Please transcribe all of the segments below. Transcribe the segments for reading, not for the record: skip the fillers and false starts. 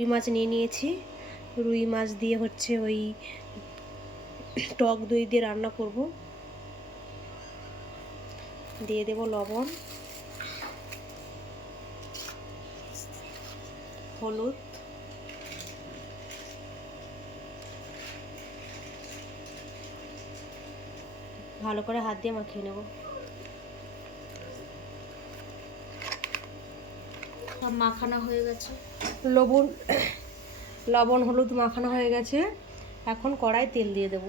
রুই মাছ নিয়ে নিয়েছি। রুই মাছ দিয়ে হচ্ছে ওই টক দই দিয়ে রান্না করব। দিয়ে দেব লবণ, হলুদ, ভালো করে হাত দিয়ে মাখিয়ে নেব। সব মাখানো হয়ে গেছে। লবণ হলুদ মাখানো হয়ে গেছে। এখন কড়াই তেল দিয়ে দেব।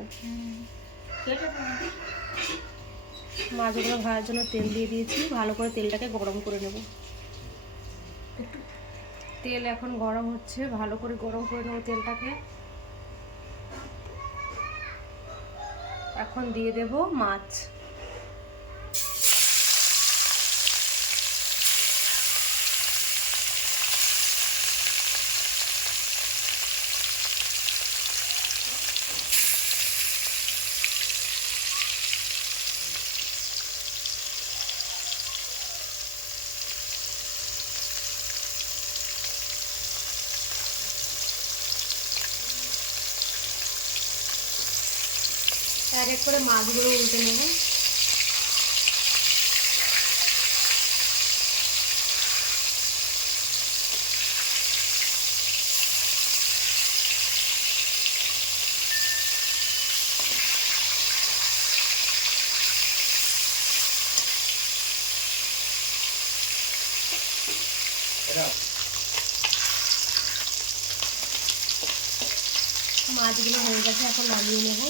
মাছগুলো ভাজার জন্য তেল দিয়ে দিয়েছি। ভালো করে তেলটাকে গরম করে নেব। তেল এখন গরম হচ্ছে, ভালো করে গরম করে নেব তেলটাকে। এখন দিয়ে দেব মাছ। এক এক করে মাছগুলো উল্টে নেব। মাছগুলো হয়ে গেছে, এখন নামিয়ে নেব।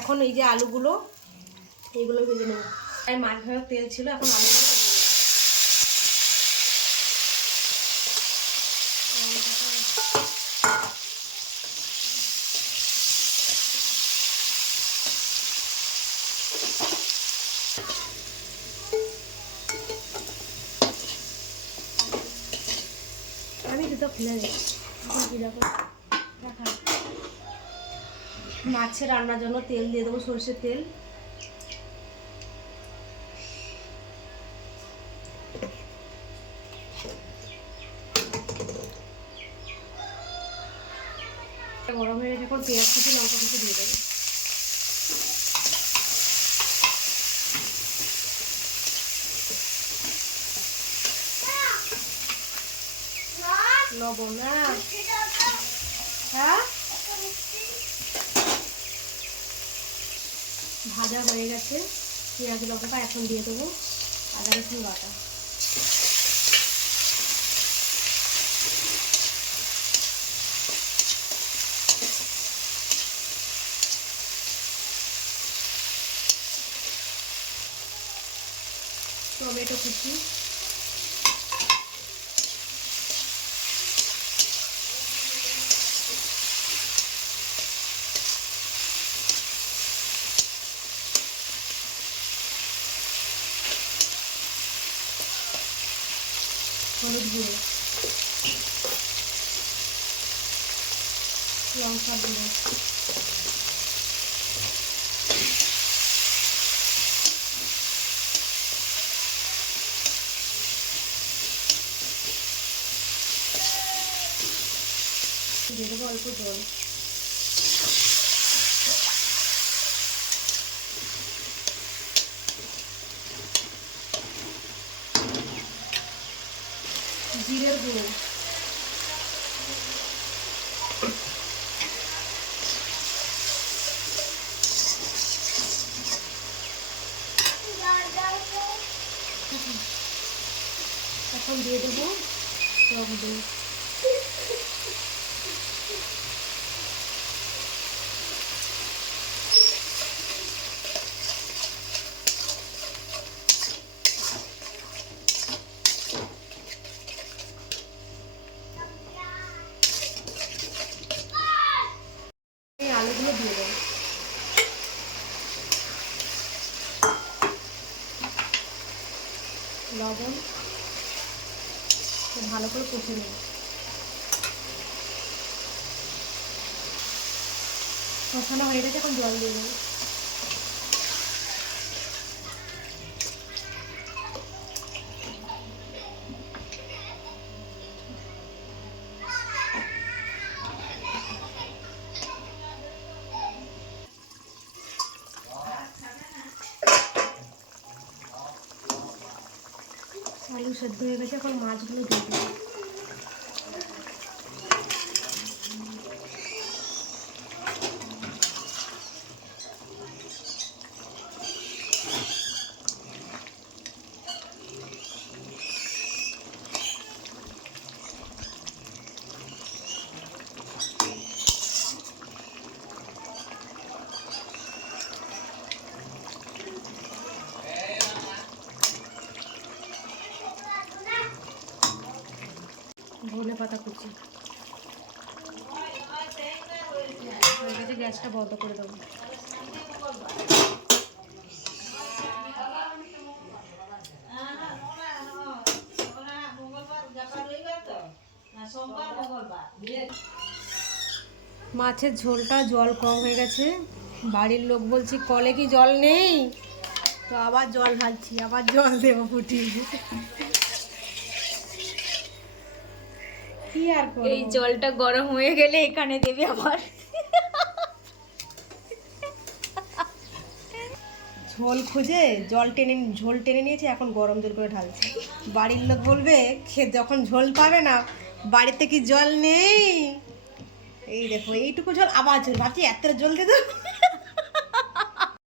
এখন এই যে আলুগুলো, এইগুলো ভেজে নেব। তাই মাছ ভাজার তেল ছিল, এখন আলুগুলো ভেজে নেব। আমি দুটো খুলে দিই। মাছের রান্নার জন্য তেল দিয়ে দেবো, সরষের তেল। গরম হয়ে গেছে, এখন পেঁয়াজ কুচি লঙ্কা কুচি দিয়ে দেবো। লবণ না, হ্যাঁ ভাজা হয়ে গেছে পেঁয়াজ লঙ্কাটা। এখন দিয়ে দেবো আদা রসুন বাটা। টমেটো কুচি, হলুদ গুঁড়ো, লঙ্কা গুঁড়ো, দিয়ে দেবো অল্প জল। জিরের গুঁড়ো, এখন দিয়ে দেবো টক দই। লবণ, ভালো করে কষে নেব। কষানো হয়ে গেছে, এখন জল দিয়ে দেবো। আলু সেদ্ধ হয়ে গেছে, এখন মাছগুলো দিয়ে দেবো। ধনে পাতা কুচি হয়ে গেছে, গ্যাসটা বন্ধ করে দেবো। মাছের ঝোলটা জল কম হয়ে গেছে, বাড়ির লোক বলছি কলে কি জল নেই, তো আবার জল ঢালছি, আবার জল দেবো ফুটিয়ে। কি আর করব, এই জলটা গরম হয়ে গেলে এখানে দেবে আবার। ঝোল খুঁজে ঝোল টেনে নিয়েছে, এখন গরম জল করে ঢালছে। বাড়ির লোক বলবে যখন ঝোল পাবে না, বাড়িতে কি জল নেই। এই দেখো এইটুকু জল, আবার ঝোল, ভাবছি এত জল দিয়ে দেবো।